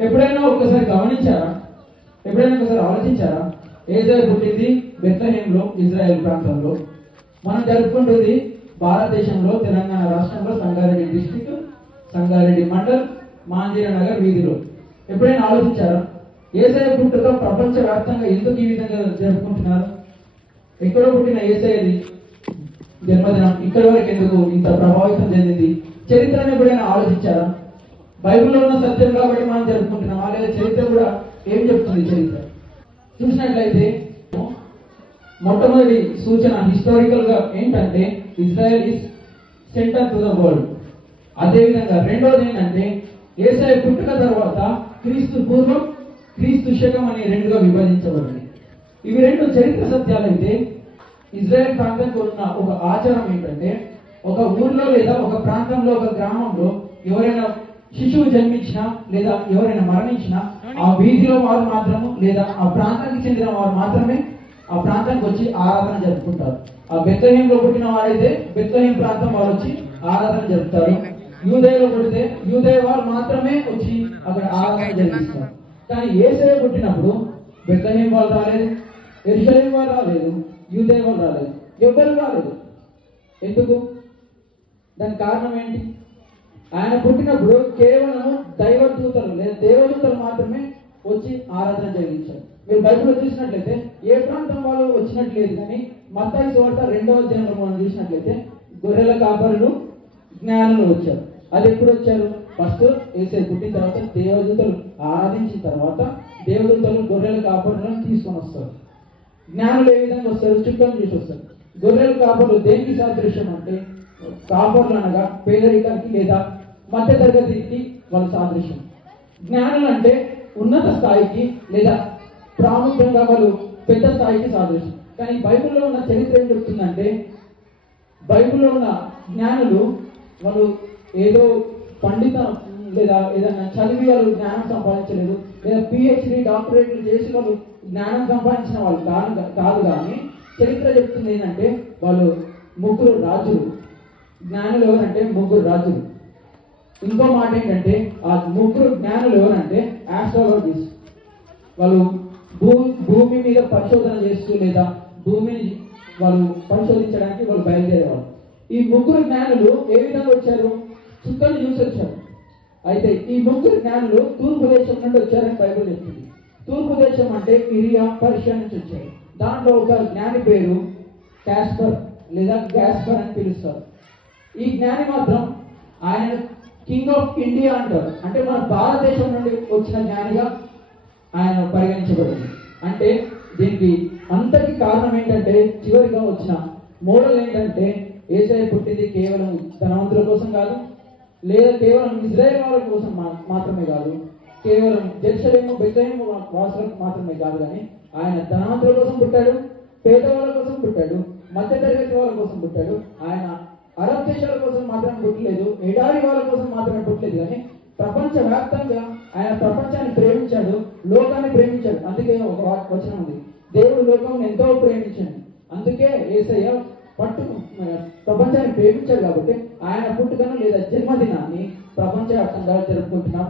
ఎప్పుడైనా ఒక్కసారి గమనించారా? ఎప్పుడైనా ఒకసారి ఆలోచించారా? ఏజర్ పుట్టింది బెత్లహేంలో ఇజ్రాయెల్ ప్రాంతంలో. మనం జరుపుకుంటుంది భారతదేశంలో తెలంగాణ రాష్ట్రంలో సంగారెడ్డి డిస్టిక్ సంగారెడ్డి మండల్ మాంజీర నగర్ వీధిలో. ఎప్పుడైనా ఆలోచించారా? ఏసఐ పుట్టుక ప్రపంచవ్యాప్తంగా ఎందుకు ఈ విధంగా జరుపుకుంటున్నారు? ఎక్కడ పుట్టిన ఏసఐది జన్మదినం? ఇక్కడి వరకు ఎందుకు ఇంత ప్రభావితం చెందింది? చరిత్రను ఎప్పుడైనా ఆలోచించారా? బైబిల్లో ఉన్న సత్యం కాబట్టి మనం జరుపుకుంటున్నాం అలాగే చరిత్ర కూడా ఏం చెప్తుంది చరిత్ర? చూసినట్లయితే మొట్టమొదటి సూచన హిస్టారికల్గా ఏంటంటే Israel is centre to the world అదేవిధంగా రెండోది ఏంటంటే ఏసఐ పుట్టుక తర్వాత క్రీస్తు పూర్వం క్రీస్తు శకం అనే రెండుగా విభజించబడింది. ఇవి రెండు చరిత్ర సత్యాలైతే ఇజ్రాయెల్ ప్రాంతంలో ఉన్న ఒక ఆచారం ఏంటంటే ఒక ఊర్లో లేదా ఒక ప్రాంతంలో ఒక గ్రామంలో ఎవరైనా శిశువు జన్మించినా లేదా ఎవరైనా మరణించినా ఆ వీధిలో వారు మాత్రము లేదా ఆ ప్రాంతానికి చెందిన వారు మాత్రమే ఆ ప్రాంతానికి వచ్చి ఆరాధన జరుపుకుంటారు. ఆ బెత్తహీంలో పుట్టిన వారైతే బెత్తహీం ప్రాంతం వారు వచ్చి ఆరాధన జరుపుతారు. యూదయలో పుడితే యూదయ వారు మాత్రమే వచ్చి అక్కడ ఆరాధన జరిపిస్తారు కానీ ఏసయ పుట్టినప్పుడు బెత్తహీం వాళ్ళు రాలేదు ఎరుసలేం వాళ్ళు రాలేదు యూదయ వాళ్ళు రాలేదు ఎవ్వరు రాలేదు. ఎందుకు? దానికి కారణం ఏంటి? ఆయన పుట్టినప్పుడు కేవలము దైవదూతలు లేదా దేవదూతలు మాత్రమే వచ్చి ఆరాధన జరిగించారు. మీరు బైబిల్లో చూసినట్లయితే ఏ ప్రాంతం వాళ్ళు వచ్చినట్లేదు కానీ మత్తాయి చోట రెండవ జన్మలో మనం చూసినట్లయితే గొర్రెల కాపరులు జ్ఞానులు వచ్చారు. అది ఎప్పుడు వచ్చారు? ఫస్ట్ వేసే పుట్టిన తర్వాత దేవదూతలు ఆరాధించిన తర్వాత దేవదూతలు గొర్రెల కాపరులను తీసుకొని వస్తారు. జ్ఞానులు ఏ విధంగా వస్తారు? చుట్టం చూసి వస్తారు. గొర్రెల కాపర్లు దేనికి సాదృశ్యం అంటే కాపర్లు అనగా పేదరికానికి లేదా మధ్య తరగతికి వాళ్ళ సాదృశ్యం. జ్ఞానం అంటే ఉన్నత స్థాయికి లేదా ప్రాముఖ్యంగా వాళ్ళు పెద్ద స్థాయికి సాదృశ్యం. కానీ బైబిల్లో ఉన్న చరిత్ర ఏం చెప్తుందంటే బైబిల్లో ఉన్న జ్ఞానులు వాళ్ళు ఏదో పండిత లేదా ఏదైనా చదివి వాళ్ళు జ్ఞానం సంపాదించలేదు లేదా పిహెచ్డి డాక్టరేట్లు చేసి వాళ్ళు జ్ఞానం సంపాదించిన వాళ్ళు కాదు కాదు కానీ చరిత్ర చెప్తుంది ఏంటంటే వాళ్ళు ముగ్గురు రాజులు. జ్ఞానులు ఎవరంటే ముగ్గురు రాజులు. ఇంకో మాట ఏంటంటే ఆ ముగ్గురు జ్ఞానులు ఎవరంటే ఆస్ట్రాలజిస్ట్. వాళ్ళు భూమి భూమి మీద పరిశోధన చేస్తూ లేదా భూమిని వాళ్ళు పరిశోధించడానికి వాళ్ళు బయలుదేరేవాళ్ళు. ఈ ముగ్గురు జ్ఞానులు ఏ విధంగా వచ్చారు? చుక్కని చూసి వచ్చారు. అయితే ఈ ముగ్గురు జ్ఞానులు తూర్పు దేశం నుండి వచ్చారని బైబిల్ చెప్తుంది. తూర్పు దేశం అంటే ఇరియా పర్షియా నుంచి వచ్చారు. దాంట్లో ఒక జ్ఞాని పేరు క్యాస్పర్ లేదా గ్యాస్పర్ అని పిలుస్తారు. ఈ జ్ఞాని మాత్రం ఆయన కింగ్ ఆఫ్ ఇండియా అంటారు. అంటే మన భారతదేశం నుండి వచ్చిన జ్ఞానిగా ఆయన పరిగణించబడింది. అంటే దీనికి అంతటి కారణం ఏంటంటే చివరిగా వచ్చిన మోడల్ ఏంటంటే ఏసఐ పుట్టింది కేవలం ధనవంతుల కోసం కాదు లేదా కేవలం ఇజ్రాయెల్ వాళ్ళ కోసం మాత్రమే కాదు కేవలం జెరూసలేము బెత్లెహేము వాసులకు మాత్రమే కాదు కానీ ఆయన ధనవంతుల కోసం పుట్టాడు పేదవాళ్ళ కోసం పుట్టాడు మధ్యతరగతి వాళ్ళ కోసం పుట్టాడు ఆయన అరబ్ దేశాల కోసం మాత్రమే పుట్టలేదు ఎడారి వాళ్ళ కోసం మాత్రమే పుట్టలేదు. కానీ ప్రపంచ వ్యాప్తంగా ఆయన ప్రపంచాన్ని ప్రేమించాడు లోకాన్ని ప్రేమించాడు. అందుకే ఒక వచనం ఉంది. దేవుడు లోకం ఎంతో ప్రేమించాడు. అందుకే ఏసయ్య పట్టు ప్రపంచాన్ని ప్రేమించాడు కాబట్టి ఆయన పుట్టుకను లేదా జన్మదినాన్ని ప్రపంచవ్యాప్తంగా జరుపుకుంటున్నాం.